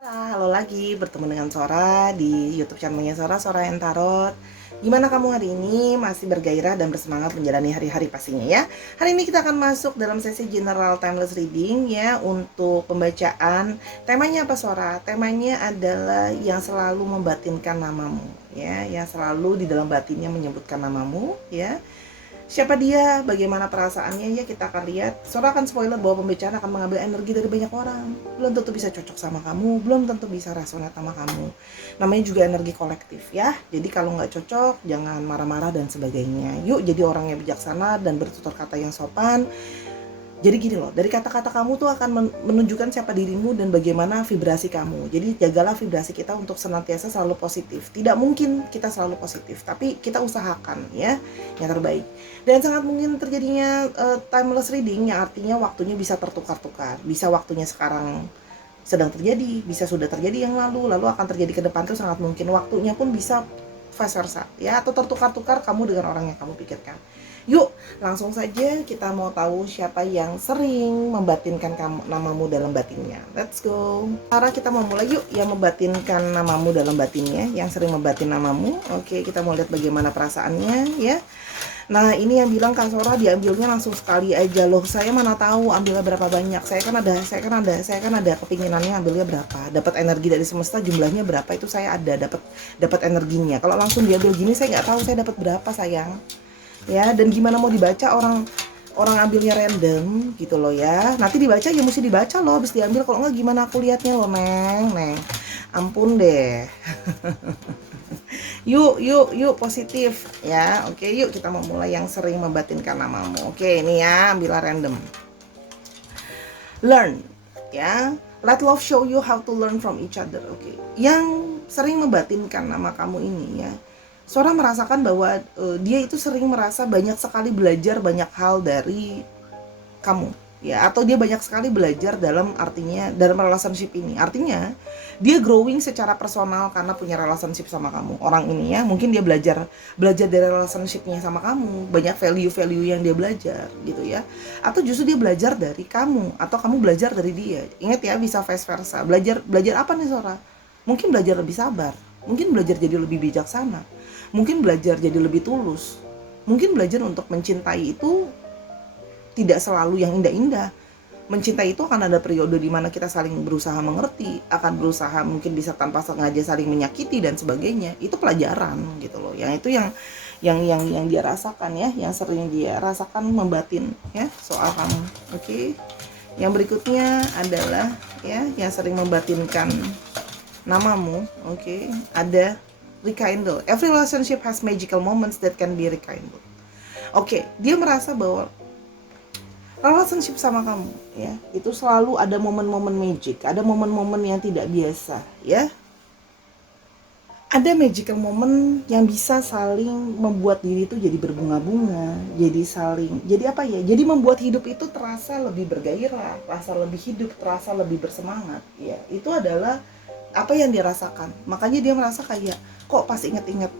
Halo lagi, bertemu dengan Sora di YouTube channelnya Sora and Tarot. Gimana kamu hari ini? Masih bergairah dan bersemangat menjalani hari-hari pastinya ya. Hari ini kita akan masuk dalam sesi general timeless reading ya. Untuk pembacaan, temanya apa Sora? Temanya adalah yang selalu membatinkan namamu ya, yang selalu di dalam batinnya menyebutkan namamu ya. Siapa dia, bagaimana perasaannya ya, kita akan lihat. Sora akan spoiler bahwa pembicaraan akan mengambil energi dari banyak orang. Belum tentu bisa cocok sama kamu, belum tentu bisa resonate sama kamu. Namanya juga energi kolektif ya. Jadi kalau nggak cocok, jangan marah-marah dan sebagainya. Yuk jadi orang yang bijaksana dan bertutur kata yang sopan. Jadi gini loh, dari kata-kata kamu tuh akan menunjukkan siapa dirimu dan bagaimana vibrasi kamu. Jadi jagalah vibrasi kita untuk senantiasa selalu positif. Tidak mungkin kita selalu positif, tapi kita usahakan ya yang terbaik. Dan sangat mungkin terjadinya timeless reading, yang artinya waktunya bisa tertukar-tukar. Bisa waktunya sekarang sedang terjadi, bisa sudah terjadi yang lalu akan terjadi ke depan, tuh sangat mungkin. Waktunya pun bisa vice versa ya, atau tertukar-tukar kamu dengan orang yang kamu pikirkan. Yuk, langsung saja kita mau tahu siapa yang sering membatinkan namamu dalam batinnya. Let's go. Cara kita mau mulai yuk, yang membatinkan namamu dalam batinnya, yang sering membatin namamu. Oke, kita mau lihat bagaimana perasaannya ya. Nah, ini yang bilang Kak Sora diambilnya langsung sekali aja loh. Saya mana tahu ambilnya berapa banyak. Saya kan ada kepinginannya ambilnya berapa. Dapat energi dari semesta jumlahnya berapa, itu saya ada dapat energinya. Kalau langsung diambil gini saya nggak tahu saya dapat berapa sayang. Ya, dan gimana mau dibaca, orang ambilnya random gitu loh ya. Nanti dibaca ya mesti dibaca loh habis diambil, kalau nggak gimana aku lihatnya loh, Neng. Ampun deh. Yuk positif ya. Oke, yuk kita mau mulai yang sering membatinkan namamu. Oke, ini ya, ambil random. Learn ya. Let love show you how to learn from each other. Oke. Yang sering membatinkan nama kamu ini ya, Sora merasakan bahwa dia itu sering merasa banyak sekali belajar banyak hal dari kamu ya, atau dia banyak sekali belajar dalam relationship ini. Artinya dia growing secara personal karena punya relationship sama kamu. Orang ini ya, mungkin dia belajar dari relationshipnya sama kamu, banyak value yang dia belajar gitu ya. Atau justru dia belajar dari kamu, atau kamu belajar dari dia. Ingat ya, bisa vice versa. Belajar apa nih Sora? Mungkin belajar lebih sabar, mungkin belajar jadi lebih bijaksana, mungkin belajar jadi lebih tulus, mungkin belajar untuk mencintai itu tidak selalu yang indah-indah. Mencintai itu akan ada periode di mana kita saling berusaha mengerti, akan berusaha mungkin bisa tanpa sengaja saling menyakiti dan sebagainya. Itu pelajaran gitu loh. Yang itu yang dia rasakan ya, yang sering dia rasakan membatin ya soal kamu. Oke. Yang berikutnya adalah ya, yang sering membatinkan namamu. Oke. Ada rekindle. Every relationship has magical moments that can be rekindled. Oke, dia merasa bahwa relationship sama kamu ya, itu selalu ada momen-momen magic, ada momen-momen yang tidak biasa ya. Ada magical moment yang bisa saling membuat diri itu jadi berbunga-bunga, jadi apa ya? Jadi membuat hidup itu terasa lebih bergairah, terasa lebih hidup, terasa lebih bersemangat ya. Itu adalah apa yang dia rasakan. Makanya dia merasa kayak kok pas inget-inget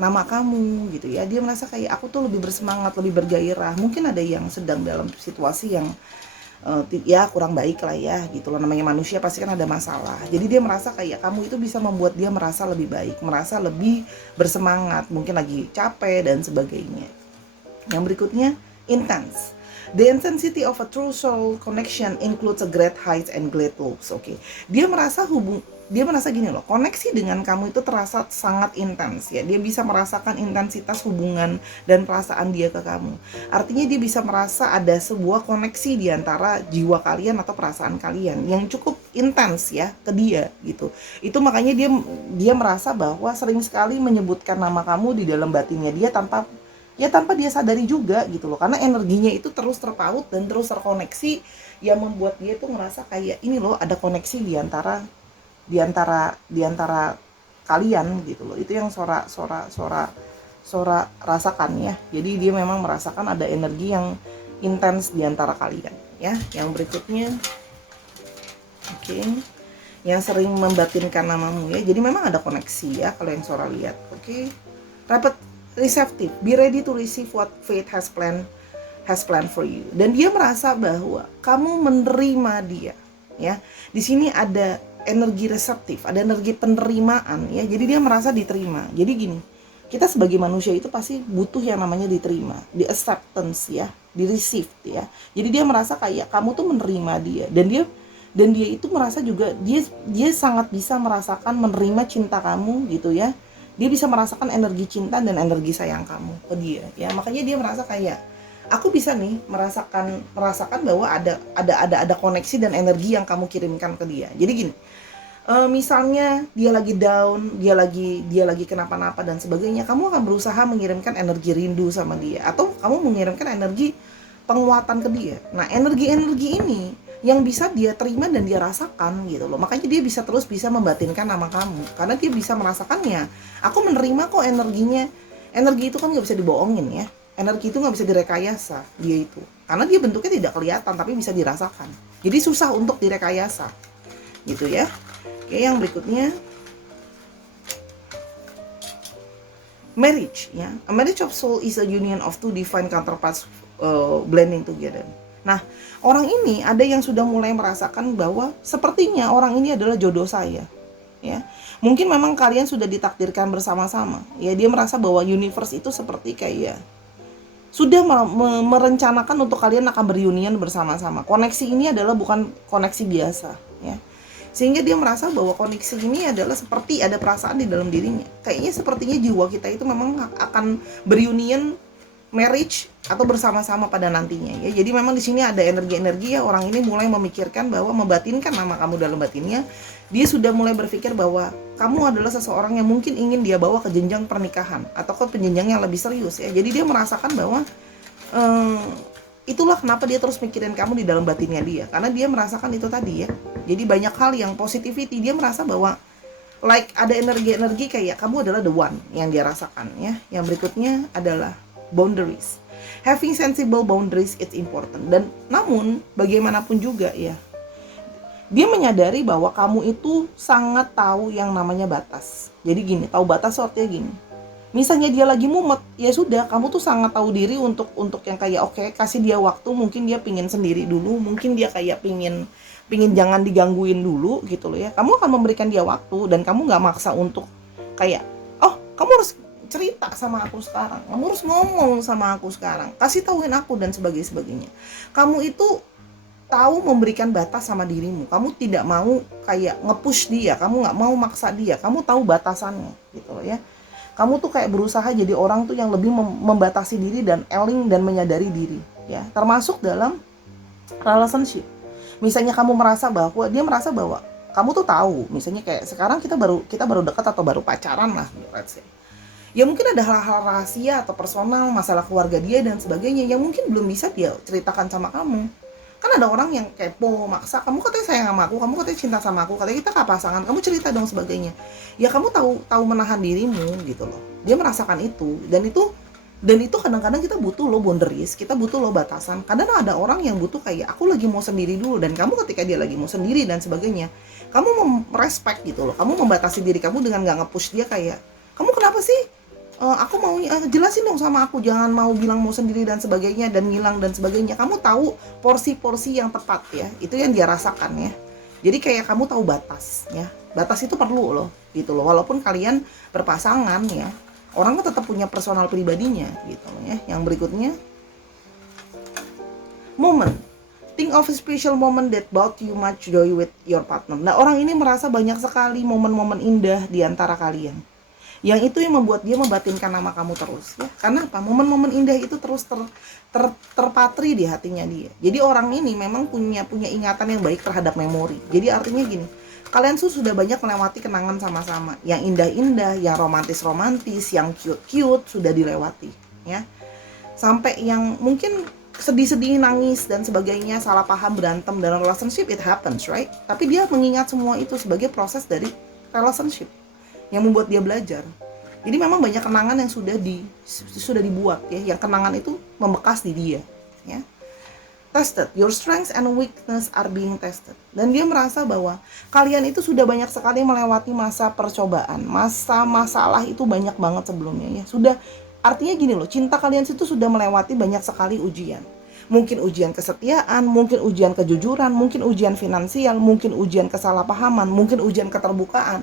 nama kamu gitu ya, dia merasa kayak aku tuh lebih bersemangat, lebih bergairah. Mungkin ada yang sedang dalam situasi yang ya kurang baik lah ya gitu loh, namanya manusia pasti kan ada masalah. Jadi dia merasa kayak kamu itu bisa membuat dia merasa lebih baik, merasa lebih bersemangat, mungkin lagi capek dan sebagainya. Yang berikutnya, intense. The intensity of a true soul connection includes a great heights and great lows. Oke. Dia merasa gini loh, koneksi dengan kamu itu terasa sangat intens ya. Dia bisa merasakan intensitas hubungan dan perasaan dia ke kamu. Artinya dia bisa merasa ada sebuah koneksi di antara jiwa kalian atau perasaan kalian yang cukup intens ya ke dia gitu. Itu makanya dia merasa bahwa sering sekali menyebutkan nama kamu di dalam batinnya dia tanpa dia sadari juga gitu loh, karena energinya itu terus terpaut dan terus terkoneksi, yang membuat dia tuh ngerasa kayak ini loh, ada koneksi di antara kalian gitu loh. Itu yang Sora rasakan ya. Jadi dia memang merasakan ada energi yang intens di antara kalian ya. Yang berikutnya, oke, yang sering membatinkan namamu ya. Jadi memang ada koneksi ya kalau yang Sora lihat. Oke. Rapat receptive, be ready to receive what fate has planned for you. Dan dia merasa bahwa kamu menerima dia ya. Di sini ada energi reseptif, ada energi penerimaan ya. Jadi dia merasa diterima. Jadi gini, kita sebagai manusia itu pasti butuh yang namanya diterima, di acceptance ya, di receive ya. Jadi dia merasa kayak kamu tuh menerima dia, dan dia itu merasa juga dia sangat bisa merasakan menerima cinta kamu gitu ya. Dia bisa merasakan energi cinta dan energi sayang kamu ke dia ya. Makanya dia merasa kayak aku bisa nih merasakan bahwa ada koneksi dan energi yang kamu kirimkan ke dia. Jadi gini, misalnya dia lagi down, dia lagi kenapa-napa dan sebagainya, kamu akan berusaha mengirimkan energi rindu sama dia, atau kamu mengirimkan energi penguatan ke dia. Nah, energi-energi ini yang bisa dia terima dan dia rasakan gitu loh. Makanya dia bisa membatinkan nama kamu, karena dia bisa merasakannya. Aku menerima kok energinya. Energi itu kan nggak bisa dibohongin ya. Energi itu nggak bisa direkayasa dia itu, karena dia bentuknya tidak kelihatan tapi bisa dirasakan. Jadi susah untuk direkayasa, gitu ya. Oke, yang berikutnya, marriage ya. A marriage of soul is a union of two divine counterparts blending together. Nah, orang ini ada yang sudah mulai merasakan bahwa sepertinya orang ini adalah jodoh saya. Ya, mungkin memang kalian sudah ditakdirkan bersama-sama. Ya, dia merasa bahwa universe itu seperti kayak sudah merencanakan untuk kalian akan berunion bersama-sama. Koneksi ini adalah bukan koneksi biasa, ya. Sehingga dia merasa bahwa koneksi ini adalah seperti ada perasaan di dalam dirinya. Kayaknya sepertinya jiwa kita itu memang akan berunion, marriage atau bersama-sama pada nantinya, ya. Jadi memang di sini ada energi-energi ya, orang ini mulai memikirkan bahwa membatinkan nama kamu dalam batinnya. Dia sudah mulai berpikir bahwa kamu adalah seseorang yang mungkin ingin dia bawa ke jenjang pernikahan atau ke jenjang yang lebih serius ya. Jadi dia merasakan bahwa itulah kenapa dia terus mikirin kamu di dalam batinnya dia, karena dia merasakan itu tadi ya. Jadi banyak hal yang positivity, dia merasa bahwa like ada energi-energi kayak kamu adalah the one yang dia rasakan ya. Yang berikutnya adalah boundaries. Having sensible boundaries it's important. Dan namun bagaimanapun juga ya, dia menyadari bahwa kamu itu sangat tahu yang namanya batas. Jadi gini, tahu batas artinya gini. Misalnya dia lagi mumet, ya sudah, kamu tuh sangat tahu diri untuk yang kayak oke, kasih dia waktu, mungkin dia pingin sendiri dulu, mungkin dia kayak pingin jangan digangguin dulu gitu loh ya. Kamu akan memberikan dia waktu dan kamu nggak maksa untuk kayak, oh kamu harus cerita sama aku sekarang, kamu harus ngomong sama aku sekarang, kasih tahuin aku dan sebagainya. Kamu itu tahu memberikan batas sama dirimu. Kamu tidak mau kayak nge-push dia, kamu nggak mau maksa dia, kamu tahu batasannya gitu loh ya. Kamu tuh kayak berusaha jadi orang tuh yang lebih membatasi diri dan eling dan menyadari diri ya, termasuk dalam relationship. Misalnya kamu merasa bahwa dia merasa bahwa kamu tuh tahu, misalnya kayak sekarang kita baru dekat atau baru pacaran lah, let's say. Ya mungkin ada hal-hal rahasia atau personal, masalah keluarga dia dan sebagainya yang mungkin belum bisa dia ceritakan sama kamu. Kan ada orang yang kepo, maksa, kamu katanya sayang sama aku, kamu katanya cinta sama aku, katanya kita pasangan, kamu cerita dong sebagainya. Ya kamu tahu menahan dirimu gitu loh. Dia merasakan itu, dan itu kadang-kadang kita butuh loh boundaries, kita butuh loh batasan. Kadang ada orang yang butuh kayak aku lagi mau sendiri dulu, dan kamu ketika dia lagi mau sendiri dan sebagainya, kamu respect gitu loh. Kamu membatasi diri kamu dengan gak nge-push dia kayak, kamu kenapa sih? Aku mau jelasin dong sama aku, jangan mau bilang mau sendiri dan sebagainya dan ngilang dan sebagainya. Kamu tahu porsi-porsi yang tepat ya, itu yang dia rasakan ya. Jadi kayak kamu tahu batas ya, batas itu perlu loh gitu loh. Walaupun kalian berpasangan ya, orang kan tetap punya personal pribadinya gitu loh ya. Yang berikutnya, moment. Think of a special moment that brought you much joy with your partner. Nah, orang ini merasa banyak sekali momen-momen indah di antara kalian. Yang itu yang membuat dia membatinkan nama kamu terus ya. Karena apa? Momen-momen indah itu terus terpatri di hatinya dia. Jadi orang ini memang punya ingatan yang baik terhadap memori. Jadi artinya gini, kalian sudah banyak melewati kenangan sama-sama. Yang indah-indah, yang romantis-romantis, yang cute-cute sudah dilewati ya. Sampai yang mungkin sedih-sedih, nangis dan sebagainya, salah paham, berantem dalam relationship, it happens, right? Tapi dia mengingat semua itu sebagai proses dari relationship yang membuat dia belajar. Jadi memang banyak kenangan yang sudah dibuat ya, yang kenangan itu membekas di dia ya. Tested, your strengths and weakness are being tested. Dan dia merasa bahwa kalian itu sudah banyak sekali melewati masa percobaan, masa masalah itu banyak banget sebelumnya ya. Sudah, artinya gini loh, cinta kalian itu sudah melewati banyak sekali ujian. Mungkin ujian kesetiaan, mungkin ujian kejujuran, mungkin ujian finansial, mungkin ujian kesalahpahaman, mungkin ujian keterbukaan,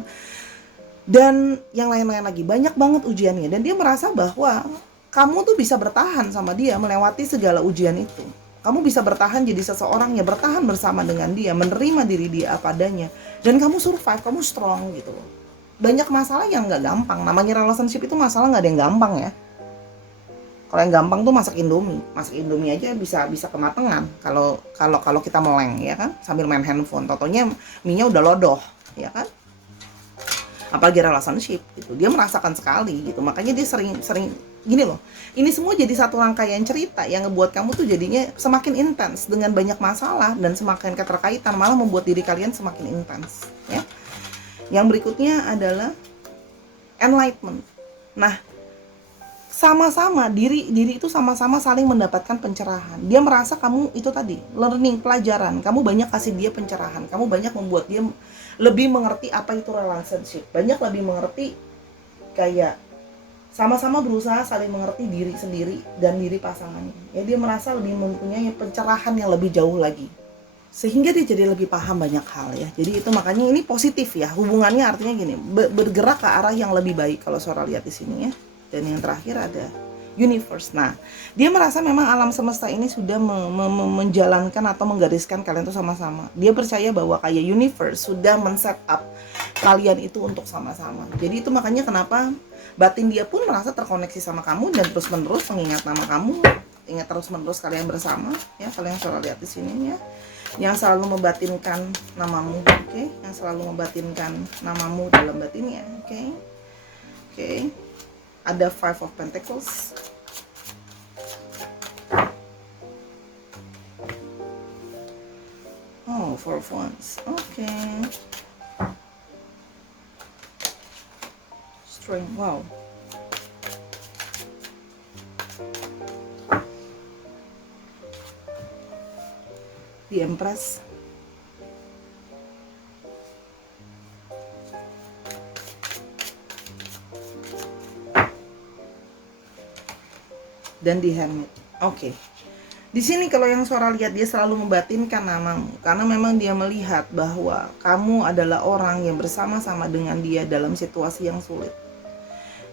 dan yang lain-lain lagi. Banyak banget ujiannya, dan dia merasa bahwa kamu tuh bisa bertahan sama dia melewati segala ujian itu. Kamu bisa bertahan jadi seseorang yang bertahan bersama dengan dia, menerima diri dia apa adanya, dan kamu survive, kamu strong gitu loh. Banyak masalah yang nggak gampang. Namanya relationship itu masalah nggak ada yang gampang ya. Kalau yang gampang tuh masak indomie aja bisa kematangan. Kalau kita meleng ya kan, sambil main handphone, totonya minyak udah lodoh, ya kan? Apalagi relationship gitu, dia merasakan sekali gitu. Makanya dia sering gini loh. Ini semua jadi satu rangkaian cerita yang ngebuat kamu tuh jadinya semakin intens dengan banyak masalah, dan semakin keterkaitan malah membuat diri kalian semakin intens, ya. Yang berikutnya adalah enlightenment. Nah, sama-sama diri itu sama-sama saling mendapatkan pencerahan. Dia merasa kamu itu tadi learning, pelajaran. Kamu banyak kasih dia pencerahan. Kamu banyak membuat dia lebih mengerti apa itu relationship. Banyak lebih mengerti, kayak sama-sama berusaha saling mengerti diri sendiri dan diri pasangannya. Ya, dia merasa lebih mempunyai pencerahan yang lebih jauh lagi, sehingga dia jadi lebih paham banyak hal ya. Jadi itu makanya ini positif ya, hubungannya artinya gini, bergerak ke arah yang lebih baik kalau Sora lihat di sini ya. Dan yang terakhir ada universe. Nah, dia merasa memang alam semesta ini sudah menjalankan atau menggariskan kalian tuh sama-sama. Dia percaya bahwa kayak universe sudah men-set up kalian itu untuk sama-sama. Jadi itu makanya kenapa batin dia pun merasa terkoneksi sama kamu dan terus-menerus mengingat nama kamu, ingat terus-menerus kalian bersama ya. Kalau yang Sora lihat di sini ya, yang selalu membatinkan namamu, oke? Yang selalu membatinkan namamu dalam batinnya, oke? Oke. Ada Five of Pentacles. Oh, Four of Wands. Oke. Strength. Wow. The Empress. Dan di Hermit. Oke. Di sini kalau yang Sora lihat, dia selalu membatinkan namamu karena memang dia melihat bahwa kamu adalah orang yang bersama-sama dengan dia dalam situasi yang sulit.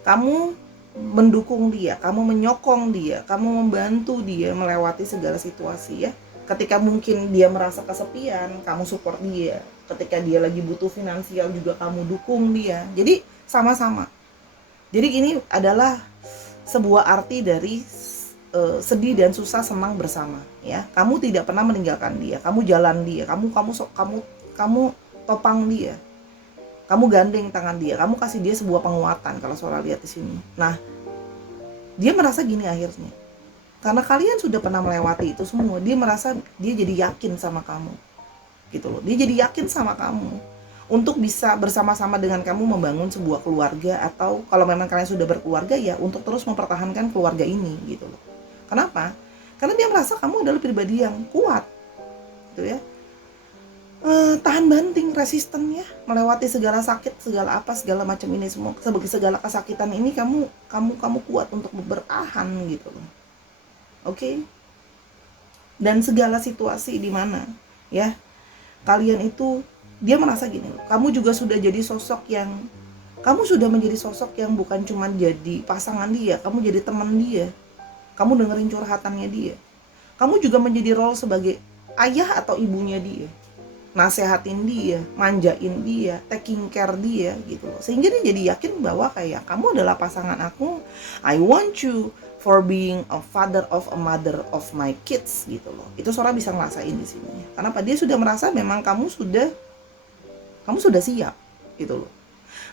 Kamu mendukung dia, kamu menyokong dia, kamu membantu dia melewati segala situasi ya. Ketika mungkin dia merasa kesepian, kamu support dia. Ketika dia lagi butuh finansial juga kamu dukung dia. Jadi sama-sama. Jadi ini adalah sebuah arti dari sedih dan susah senang bersama ya. Kamu tidak pernah meninggalkan dia, kamu jalan dia, kamu topang dia, kamu gandeng tangan dia, kamu kasih dia sebuah penguatan kalau Sora lihat di sini. Nah, dia merasa gini akhirnya, karena kalian sudah pernah melewati itu semua, dia merasa dia jadi yakin sama kamu gitu loh. Dia jadi yakin sama kamu untuk bisa bersama-sama dengan kamu membangun sebuah keluarga, atau kalau memang kalian sudah berkeluarga ya untuk terus mempertahankan keluarga ini gitu loh. Kenapa? Karena dia merasa kamu adalah pribadi yang kuat gitu ya, tahan banting, resisten ya, melewati segala sakit, segala apa, segala macam ini semua, sebagai segala kesakitan ini kamu kuat untuk bertahan gitu loh. Oke? Dan segala situasi di mana ya kalian itu, dia merasa gini loh, kamu juga sudah jadi sosok yang, kamu sudah menjadi sosok yang bukan cuma jadi pasangan dia, kamu jadi teman dia, kamu dengerin curhatannya dia, kamu juga menjadi role sebagai ayah atau ibunya dia, nasehatin dia, manjain dia, taking care dia gitu loh. Sehingga dia jadi yakin bahwa kayak kamu adalah pasangan aku, I want you for being a father of a mother of my kids gitu loh. Itu Sora bisa ngerasain di sini. Kenapa? Dia sudah merasa memang kamu sudah siap gitu loh.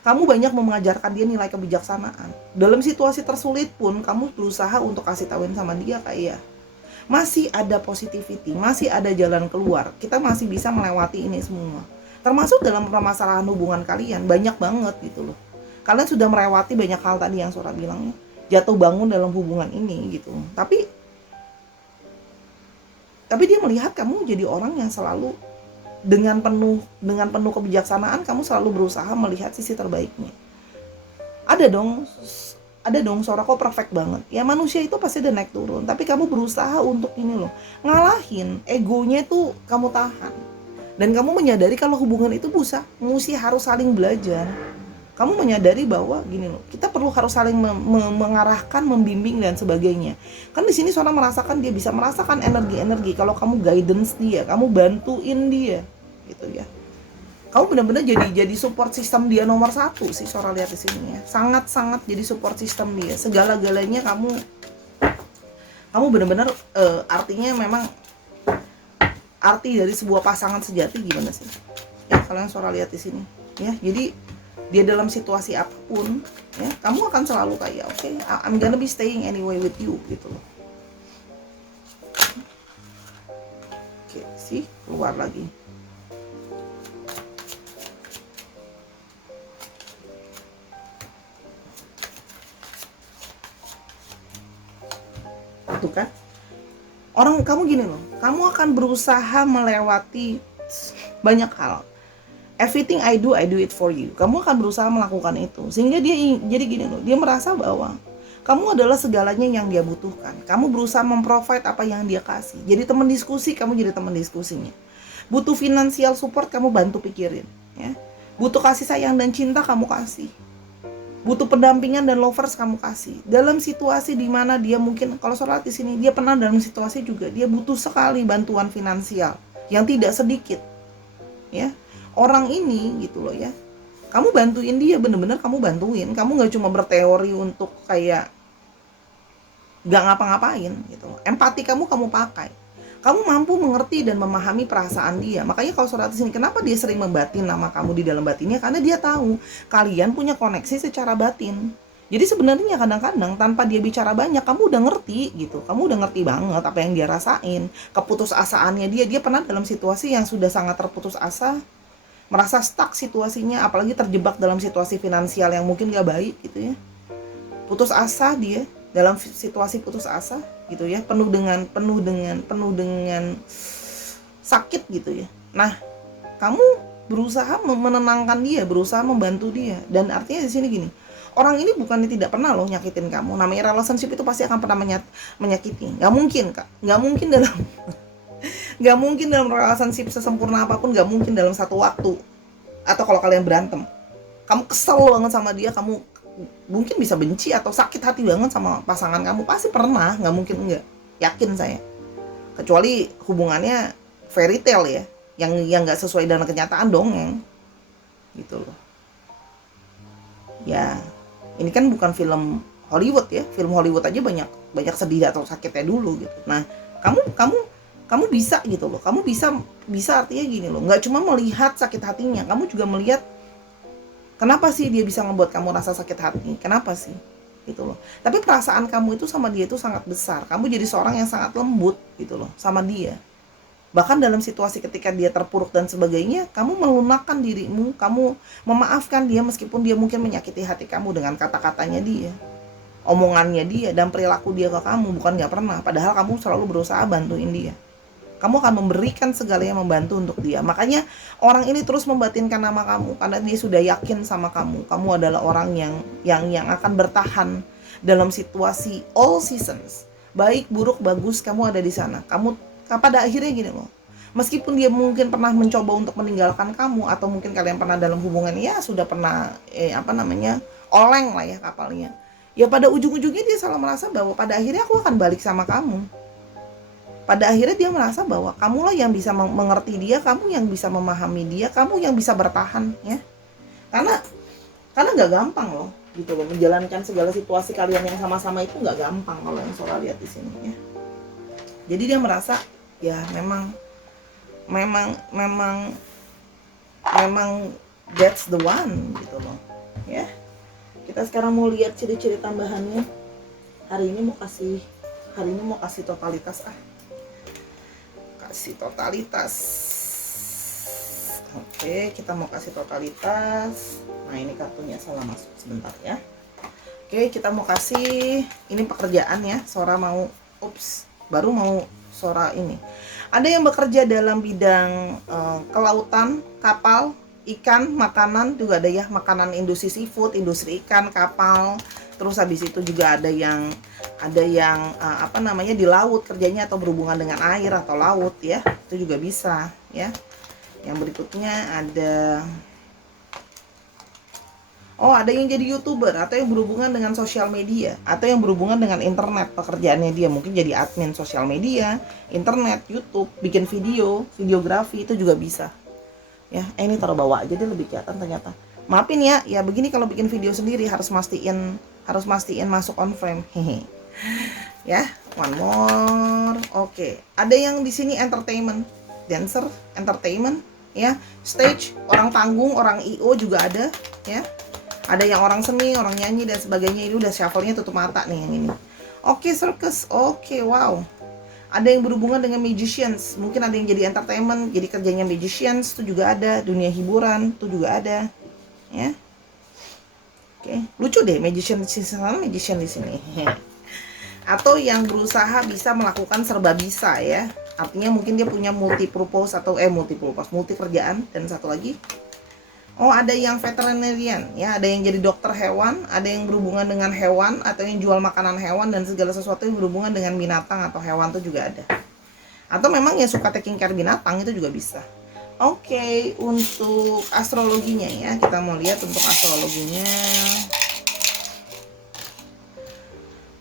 Kamu banyak mengajarkan dia nilai kebijaksanaan. Dalam situasi tersulit pun kamu berusaha untuk kasih tahuin sama dia kayak masih ada positivity, masih ada jalan keluar. Kita masih bisa melewati ini semua. Termasuk dalam permasalahan hubungan kalian, banyak banget gitu loh. Kalian sudah melewati banyak hal tadi yang Sora bilang ya, jatuh bangun dalam hubungan ini gitu. Tapi dia melihat kamu jadi orang yang selalu dengan penuh kebijaksanaan, kamu selalu berusaha melihat sisi terbaiknya. Ada dong ada dong Sora kok perfect banget. Ya manusia itu pasti ada naik turun, tapi kamu berusaha untuk ini loh, ngalahin egonya itu kamu tahan. Dan kamu menyadari kalau hubungan itu mesti harus saling belajar. Kamu menyadari bahwa gini loh, kita perlu harus saling mengarahkan, membimbing dan sebagainya. Kan di sini Sora merasakan, dia bisa merasakan energi-energi kalau kamu guidance dia, kamu bantuin dia, gitu ya. Kamu benar-benar jadi support system dia nomor satu sih, Sora lihat di sini ya. Sangat-sangat jadi support system dia. Segala-galanya kamu benar-benar artinya memang arti dari sebuah pasangan sejati gimana sih? Ya, kalian Sora lihat di sini ya. Jadi dia dalam situasi apapun ya, kamu akan selalu kayak oke, I'm gonna be staying anyway with you gitu loh. Oke, sih keluar lagi. Tuh kan? Orang kamu gini loh, kamu akan berusaha melewati banyak hal. Everything I do it for you. Kamu akan berusaha melakukan itu. Sehingga dia jadi gini loh, dia merasa bahwa kamu adalah segalanya yang dia butuhkan. Kamu berusaha memprovide apa yang dia kasih. Jadi teman diskusi, kamu jadi teman diskusinya. Butuh financial support, kamu bantu pikirin, ya. Butuh kasih sayang dan cinta, kamu kasih. Butuh pendampingan dan lovers, kamu kasih. Dalam situasi di mana dia mungkin, kalau Sora di sini, dia pernah dalam situasi juga dia butuh sekali bantuan finansial yang tidak sedikit, ya. Orang ini gitu loh ya, kamu bantuin dia, bener-bener kamu bantuin. Kamu gak cuma berteori untuk kayak gak ngapa-ngapain gitu. Empati kamu pakai. Kamu mampu mengerti dan memahami perasaan dia. Makanya kalau Sora di sini, kenapa dia sering membatin nama kamu di dalam batinnya? Karena dia tahu kalian punya koneksi secara batin. Jadi sebenarnya kadang-kadang tanpa dia bicara banyak, kamu udah ngerti gitu. Kamu udah ngerti banget apa yang dia rasain. Keputusasaannya dia pernah dalam situasi yang sudah sangat terputus asa, merasa stuck situasinya, apalagi terjebak dalam situasi finansial yang mungkin gak baik gitu ya. Putus asa dia, dalam situasi putus asa gitu ya, penuh dengan sakit gitu ya. Nah, kamu berusaha menenangkan dia, berusaha membantu dia. Dan artinya di sini gini, orang ini bukannya tidak pernah loh nyakitin kamu. Namanya relationship itu pasti akan pernah menyakiti. Gak mungkin kak, gak mungkin dalam relationship sesempurna apapun, gak mungkin dalam satu waktu. Atau kalau kalian berantem, kamu kesel banget sama dia, kamu mungkin bisa benci atau sakit hati banget sama pasangan kamu, pasti pernah, gak mungkin enggak, yakin saya. Kecuali hubungannya fairy tale ya, yang gak sesuai dengan kenyataan dongeng gitu loh ya. Ini kan bukan film Hollywood ya, film Hollywood aja banyak sedih atau sakitnya dulu gitu. Nah, kamu bisa gitu loh, kamu bisa artinya gini loh, nggak cuma melihat sakit hatinya, kamu juga melihat kenapa sih dia bisa membuat kamu rasa sakit hati, kenapa sih gitu loh. Tapi perasaan kamu itu sama dia itu sangat besar, kamu jadi seorang yang sangat lembut gitu loh sama dia. Bahkan dalam situasi ketika dia terpuruk dan sebagainya, kamu melunakkan dirimu, kamu memaafkan dia meskipun dia mungkin menyakiti hati kamu dengan kata-katanya dia, omongannya dia, dan perilaku dia ke kamu. Bukan nggak pernah, padahal kamu selalu berusaha bantuin dia. Kamu akan memberikan segalanya, membantu untuk dia. Makanya orang ini terus membatinkan nama kamu karena dia sudah yakin sama kamu. Kamu adalah orang yang akan bertahan dalam situasi all seasons. Baik, buruk, bagus, kamu ada di sana. Kamu pada akhirnya gini loh. Meskipun dia mungkin pernah mencoba untuk meninggalkan kamu, atau mungkin kalian pernah dalam hubungan ya sudah pernah oleng lah ya kapalnya. Ya pada ujung-ujungnya dia selalu merasa bahwa pada akhirnya aku akan balik sama kamu. Pada akhirnya dia merasa bahwa kamulah yang bisa mengerti dia, kamu yang bisa memahami dia, kamu yang bisa bertahan ya. Karena nggak gampang loh gitu loh, menjalankan segala situasi kalian yang sama-sama itu nggak gampang kalau yang Sora lihat di sini ya. Jadi dia merasa ya memang that's the one gitu loh ya. Kita sekarang mau lihat ciri-ciri tambahannya. Hari ini mau kasih totalitas kasih totalitas. Oke, kita mau kasih totalitas. Nah, ini kartunya salah masuk sebentar ya. Oke, kita mau kasih ini pekerjaan ya. Sora mau baru mau Sora ini. Ada yang bekerja dalam bidang kelautan, kapal, ikan, makanan juga ada ya, makanan, industri seafood, industri ikan, kapal, Terus habis itu juga ada yang apa namanya, di laut kerjanya atau berhubungan dengan air atau laut ya, itu juga bisa ya. Yang berikutnya ada ada yang jadi YouTuber atau yang berhubungan dengan sosial media atau yang berhubungan dengan internet, pekerjaannya dia mungkin jadi admin sosial media, internet, YouTube, bikin video, videografi, itu juga bisa. Ya, ini taruh bawah aja deh lebih kelihatan ternyata. Maafin ya, ya begini kalau bikin video sendiri harus mastiin masuk on frame. Hehe. Ya, one more. Oke, ada yang di sini entertainment, dancer, entertainment, ya, stage, orang panggung, orang IO juga ada, ya. Ada yang orang seni, orang nyanyi dan sebagainya. Ini udah shuffle-nya tutup mata nih yang ini. Oke, circus. Oke, wow. Ada yang berhubungan dengan magicians. Mungkin ada yang jadi entertainment, jadi kerjanya magicians, itu juga ada. Dunia hiburan, itu juga ada. Ya. Oke, lucu deh magician di sini. Atau yang berusaha bisa melakukan serba bisa ya. Artinya mungkin dia punya multi kerjaan. Dan satu lagi, ada yang veterinarian ya, ada yang jadi dokter hewan, ada yang berhubungan dengan hewan atau yang jual makanan hewan dan segala sesuatu yang berhubungan dengan binatang atau hewan itu juga ada. Atau memang ya suka taking care binatang, itu juga bisa. Oke, untuk astrologinya ya, kita mau lihat untuk astrologinya.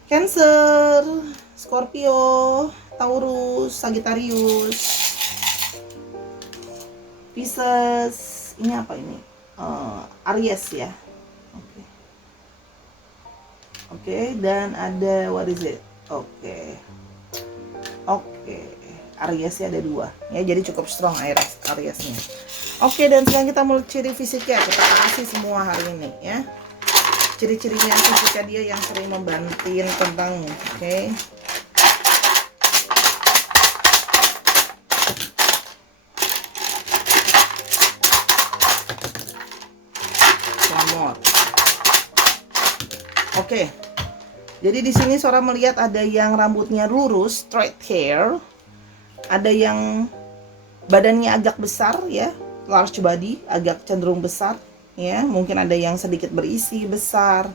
Cancer, Scorpio, Taurus, Sagittarius, Pisces, ini apa ini? Aries ya. Oke, dan ada what is it? Oke, Aries ya ada 2 ya, jadi cukup strong Ariesnya. Oke, dan sekarang kita mulai ciri fisiknya, kita kasih semua hari ini ya. Ciri-cirinya fisiknya dia yang sering membantuin tentangmu. Oke. Oke. Jadi di sini Sora melihat ada yang rambutnya lurus, straight hair. Ada yang badannya agak besar ya, large body, agak cenderung besar ya. Mungkin ada yang sedikit berisi, besar.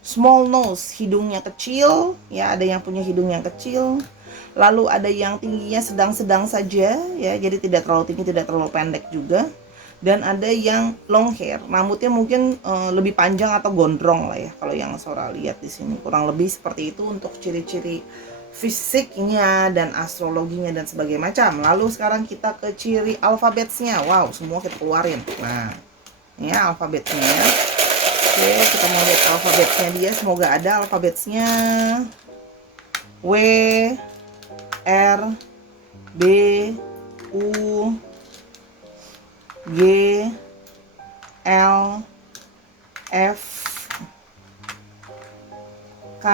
Small nose, hidungnya kecil ya, ada yang punya hidung yang kecil. Lalu ada yang tingginya sedang-sedang saja ya, jadi tidak terlalu tinggi, tidak terlalu pendek juga. Dan ada yang long hair, rambutnya mungkin lebih panjang atau gondrong lah ya, kalau yang Sora lihat di sini kurang lebih seperti itu untuk ciri-ciri fisiknya dan astrologinya dan sebagainya macam. Lalu sekarang kita ke ciri alfabetnya. Wow, semua kita keluarin. Nah, ini ya alfabetnya. Oke, kita mau lihat alfabetnya dia. Semoga ada alfabetnya. W, R, B, U, G, L, F, K,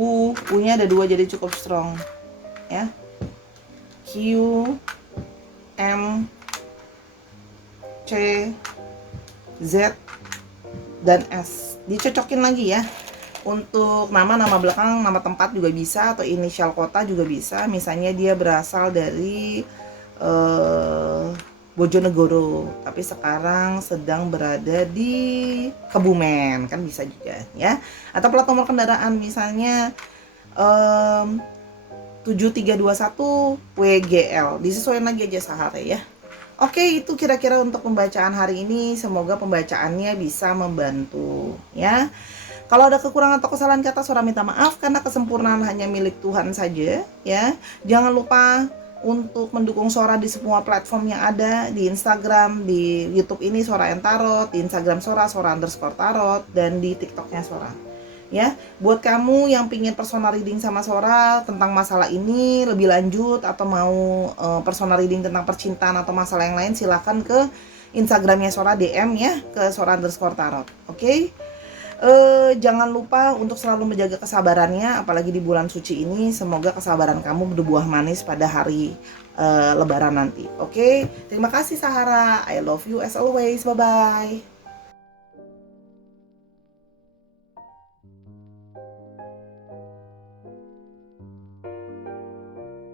U-nya ada 2 jadi cukup strong ya. Q, M, C, Z, dan S. Dicocokin lagi ya. Untuk nama belakang, nama tempat juga bisa, atau inisial kota juga bisa. Misalnya dia berasal dari Bojonegoro tapi sekarang sedang berada di Kebumen, kan bisa juga ya. Atau plat nomor kendaraan misalnya 7321 WGL, disesuaikan lagi aja sehari ya. Oke, itu kira-kira untuk pembacaan hari ini. Semoga pembacaannya bisa membantu ya. Kalau ada kekurangan atau kesalahan kata, Sora minta maaf karena kesempurnaan hanya milik Tuhan saja ya. Jangan lupa untuk mendukung Sora di semua platform yang ada, di Instagram, di YouTube ini Sora and Tarot, di Instagram Sora _tarot, dan di TikToknya Sora. Ya, buat kamu yang pingin personal reading sama Sora tentang masalah ini lebih lanjut atau mau personal reading tentang percintaan atau masalah yang lain, silakan ke Instagramnya Sora, DM ya ke Sora_tarot. Oke? Jangan lupa untuk selalu menjaga kesabarannya, apalagi di bulan suci ini. Semoga kesabaran kamu berbuah manis pada hari Lebaran nanti. Oke, terima kasih Sahara. I love you as always. Bye bye.